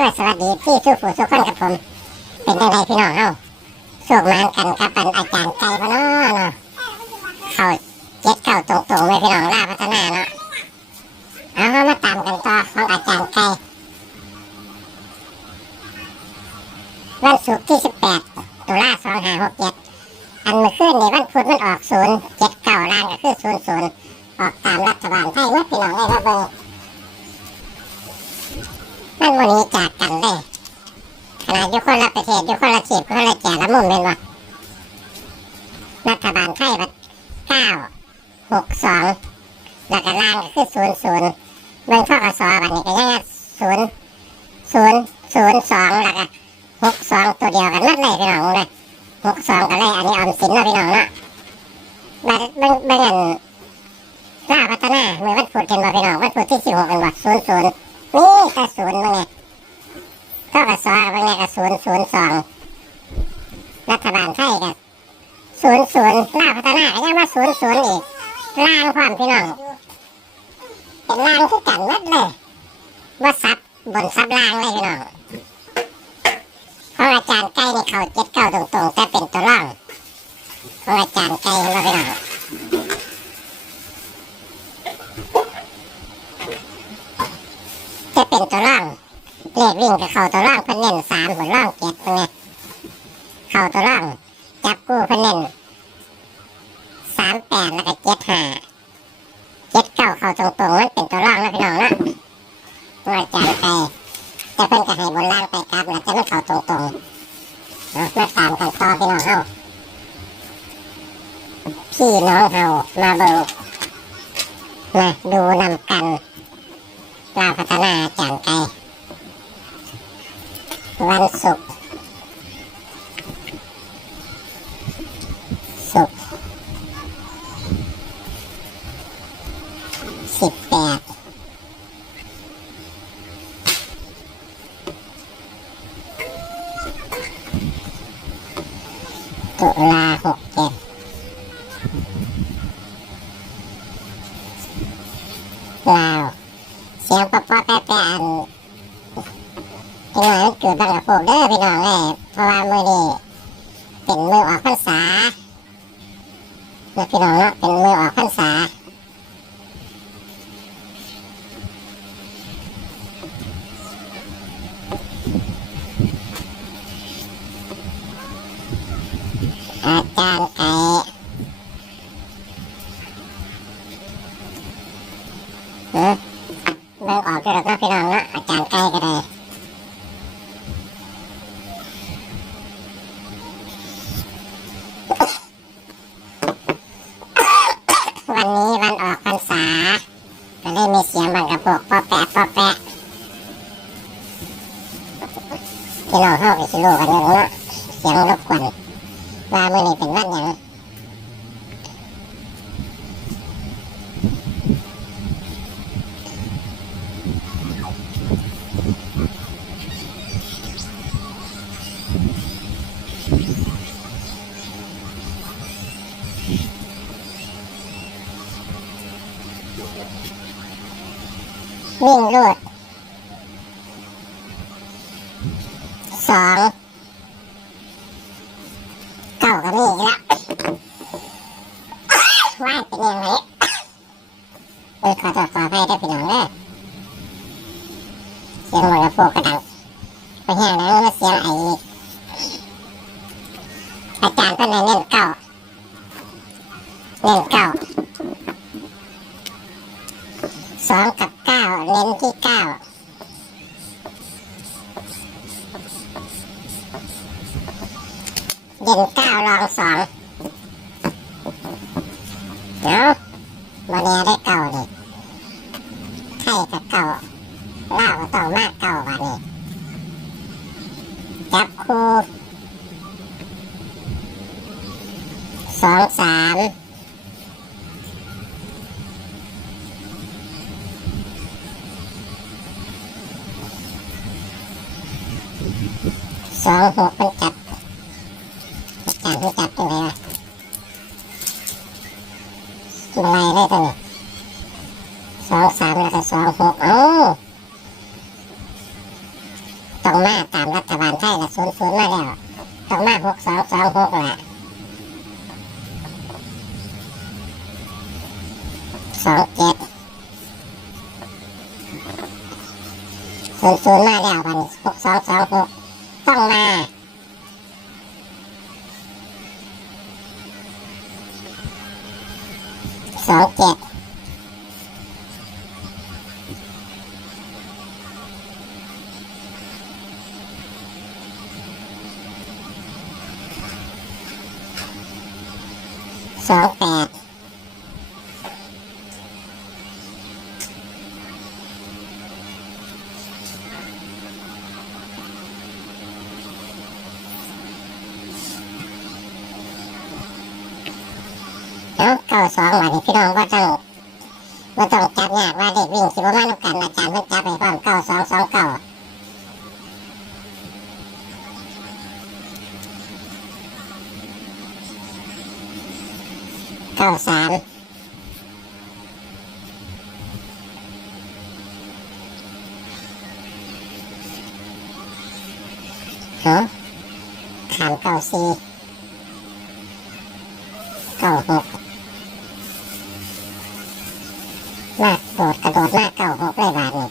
รวยสวัสดีพี่สู้ผู้สู้คนกับผม เป็นยังไงพี่น้องเฮาโชคมานกันกับปันอาจารย์ไก่บ่เนาะเนาะเขาเจ็ดเข่าตรงๆเลยพี่น้องล่าพัฒนาเนาะเอาเรามาตามกันต่อของอาจารย์ไก่วันศุกร์ที่สิบแปดตุลาสองห้าหกเจ็ดอันเมื่อคืนในวันพุธมันออกศูนย์เจ็ดเก้าล่างก็คือศูนย์ศูนย์ออกตามรัฐบาลไทยเมื่อพี่น้องได้มาเบิ่ง มันวันนี้จากกันเลยขนาดอยู่คนละประเทศอยู่คนละเขตคนละแก่ละมุมเป็นวะรัฐบาลไทยบัดเก้าหกสองแล้วก็ล่างก็คือศูนย์ศูนย์เมืองข้อกสอบัดนี้ก็ยังศูนย์ศูนย์ศูนย์สองแล้วก็หกสองตัวเดียวกันนัดเลยพี่น้องเลยหกสองกันเลยอันนี้ออมสินนาะพี่น้องเนาะบัดเบิ่งเบิ่งอันล่าพัฒนาเมื่อวันพุธกันบ่พี่น้องวันพุธที่สิบหกกันบ่ศูนย์ศูนย์ นี่กระสุนมาไงก็กระสอบมาไงกระสุนศูนย์สองรัฐบาลไทยกับศูนย์ศูนย์ล่าวพัฒนาก็ยังมาศูนย์ศูนย์อีกล่างความพี่น้องเป็นล่างที่กันหมัดเลยว่าซับบนซับล่างเลยพี่น้องของอาจารย์ไก่นี่เขาเจ็ดเก้าตรงๆแต่เป็นตัวร่องของอาจารย์ไก่เราพี่น้อง จะ เป็นตัวร่างเลขวิ่งกับเข่าตัวร่างเพิ่นเน้นสามบนร่างเจ็ดตรงนี้เข่าตัวร่างจับกู้เพิ่นเน้นสามแปดแล้วก็เจ็ดห้าเจ็ดเก้าเข่าตรงๆมันเป็นตัวร่างนะพี่น้องนะว่าจานไปแต่เพิ่นก็ให้บนล่างไปกลับแล้วจะมันเข่าตรงๆเอามาตามกันต่อพี่น้องเฮาพี่น้องเฮามาเบิ่งมาดูนำกัน ลาพัฒนาจางไกลวันศุกร์ศุกร์สิบแปดตุลา เสียงป๊อปป๊อปแป๊ะแป๊ะอันพี่น้องมันเกิดบังกับพวกเด้อพี่น้องเลยเพราะว่ามือนี้เป็นมือออกพรรษาเนาะพี่น้องเนาะเป็นมือออกพรรษาอาจารย์ไก่เออ เบิ่งออกด้วยหรอกเนาะพี่น้องเนาะอาจารย์ใกล้ก็ได้วันนี้วันออกพรรษาก็เลยมีเสียงบังกระโปกปอแปะปอแปะพี่ น้องเข้าไปสิรู้กันอยู่เนาะเสียงรบกวนว่ามื้อนี้เป็นวันหยังวิ่งรูดสองเก้าก็มีอีกแล้วว่าเป็นยังไงเออขอโทษขออภัยด้พี่น้องเด้อเสียงหมดแล้วพวกกระดังไปแห้งแล้วเสียงไอ้อาจารย์เพิ่นให้เน้นเก้าเน้นเก้าสองกับเก้าเน้นที่เก้าเด่นเก้ารองสอง เนาะมาเนียได้เก้าเลยไข่กับเก้าล่าวก็ต้อมากเก้าบาทนี่จับคู่สองสามสองหกมัน มันไล่ได้ตรงนี้สองสามแล้วก็สองหกเอ้าต้องมาตามรัฐบาลไทยละศูนย์ศูนย์มาแล้วต้องมาหกสองสองหกละสองเจ็ดศูนย์ศูนย์มาแล้ววันหกสองสองหกต้องมา สองเจ็ด สองแปดเอาเก้าสองวันนี้พี่น้องว่าต้องว่าต้องจับยากว่าเด็กวิ่งสิบว่ามานำกันอาจารย์เพิ่นจับให้ความเก้าสองสองเก้าเก้าสามเนาะขามเก้าสี่เก้าหกมาก โดดกระโดดมากเก้าหกเลยบาทนี่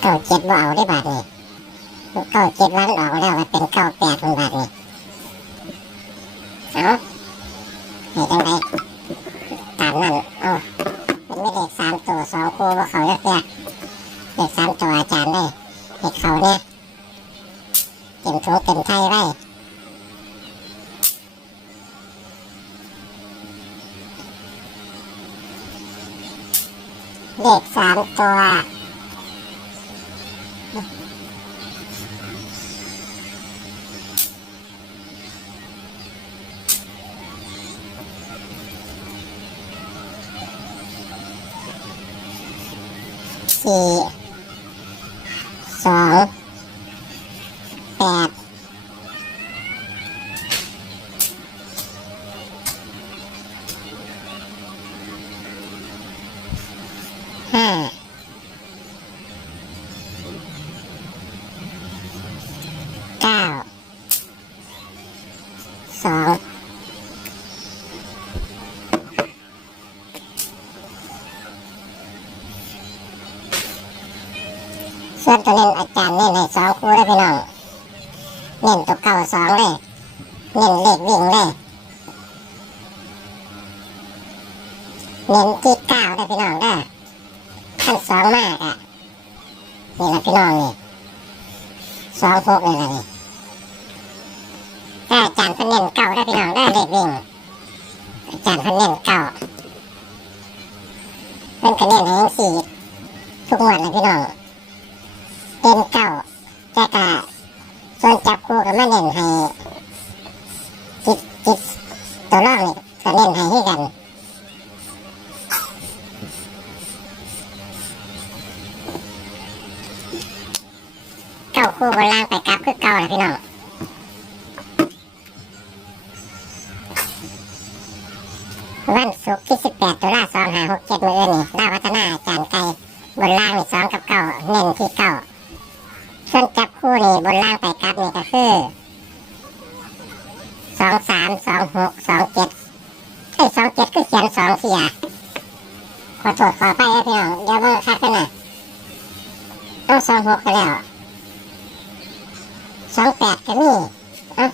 เก้าเจ็ดบ่เอาได้บาทนี่เก้าเจ็ดวันออกแล้วก็เป็นเก้าแปดคนบาทนี่เอาให้จังไดตามนั้นเอาเป็นไม่เด็กสามตัวสองคู่ว่าเขาเรียกเนี่ยเด็กสามตัวอาจารย์เลยเด็กเขาเนี่ย ต็มทุกเต็มไทยไว้เด็กสามตัวสี่สอง ดห้าเก้าสองส่วนตัวเน้นอาจารย์เน้นให้สองคู่เลยพี่น้อง น้นที่เก้าได้พี่น้องได้ขั้นสองมากอะนี่แหละพี่น้องนี่สองหกเลยละนี่แต่อาจารย์พันเน้นเก้าได้พี่น้องได้อเลขวิ่งอาจารย์พันเน้นเก้าเพิ่นก็เน้นให้ยังสี่ทุกงวันเลยพี่น้องเป็นเก่าแต่กะส่วนจับคู่กับมาเน้นให้จิตจิตตัวร่องนี่ก็เน้นให้ให้กัน เก้าคู่บนล่างไปกลับคือเก่าแหละพี่น้อง วันศุกร์ที่สิบแปดตุลาสองห้าหกเจ็ดมือนี่ดาวัฒนาอาจารย์ไก่บนล่างนี่สองกับเก้าเน้นที่เก้าส่วนจับคู่นี่บนล่างไปกลับนี่ก็คือสองสามสองหกสองเจ็ดไอ้สองเจ็ดคือเขียนสองเสียขอโทษขอไปนะพี่น้องเดี๋ยวเบิ่งคักกันนะเอาสองหกก็แล้วสองแปดก็มีเอา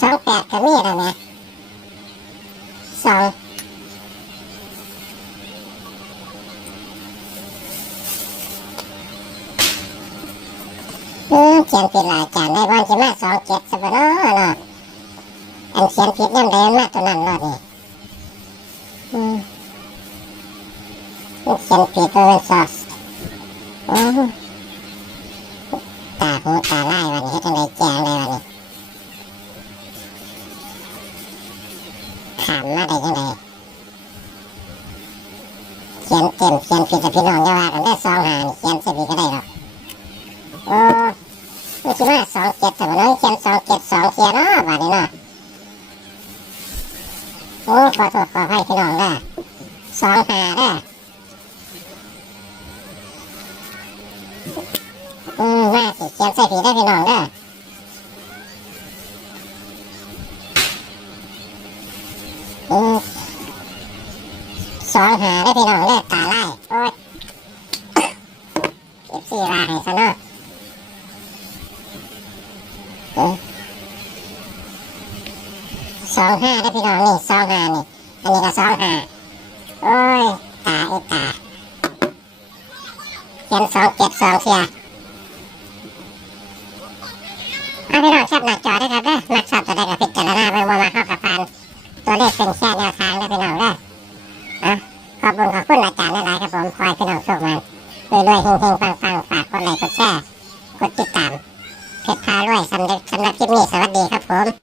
สองแป ดก็มีแล้วนะสองเอืมเขียนผิดหลายจานได้บ้านจะมาสองเจ็ดสับเนาะเนาะอันเขียนผิดย่ำใดมันมาตัวนั้นเนาะนี่อืมมันเขียนผิดตัวเป็นสอสอืมตาหูตาไล่วันนี้เฮ็ดจังไดแจ้งเลยวันนี้ามมาได้ยังไงเขียนเต็มเขียนผิดกับพี่น้องจะว่ากันได้สองหานเขียนเสร็จก็ได้หรอกโอ้ไม่คิดว่าสองเจ็ดแต่ว่าน้องเขียนสองเจ็ดสองเขียนเนาะบาดนี้เนาะโอ้ขอโทษขอให้พี่น้องเด้สองหาเด้ออืมน่าสิเขียนใส่ผิดได้พี่น้องเด้อ อืม สองหาได้พี่น้องเลือดตาไล่โอ้ยเอฟซีลาให้ซะเนาะสองห้าได้พี่น้องนี่สองห้านี่อันนี้ก็สองห้าโอ้ยตาอีตาเขียนสองเจ็ดสองเสียเอาพี่น้องแคปหน้าจอได้ครับเด้อมักชอบจะได้กับพิจารณาเบิ่งว่ามาเข้ากับพานตัวเลขเป็นแค่แนวทางนะพี่น้องเด้ออ่ ขอบคุณขอบคุณอาจารย์หลายๆครับผมคอยพี่น้องสุขมันรวยๆเฮงๆปังๆฝากกดไลค์กดแชร์กดติดตามเพจพารวยสำหรับสำหรับคลิปนี้สวัสดีครับผม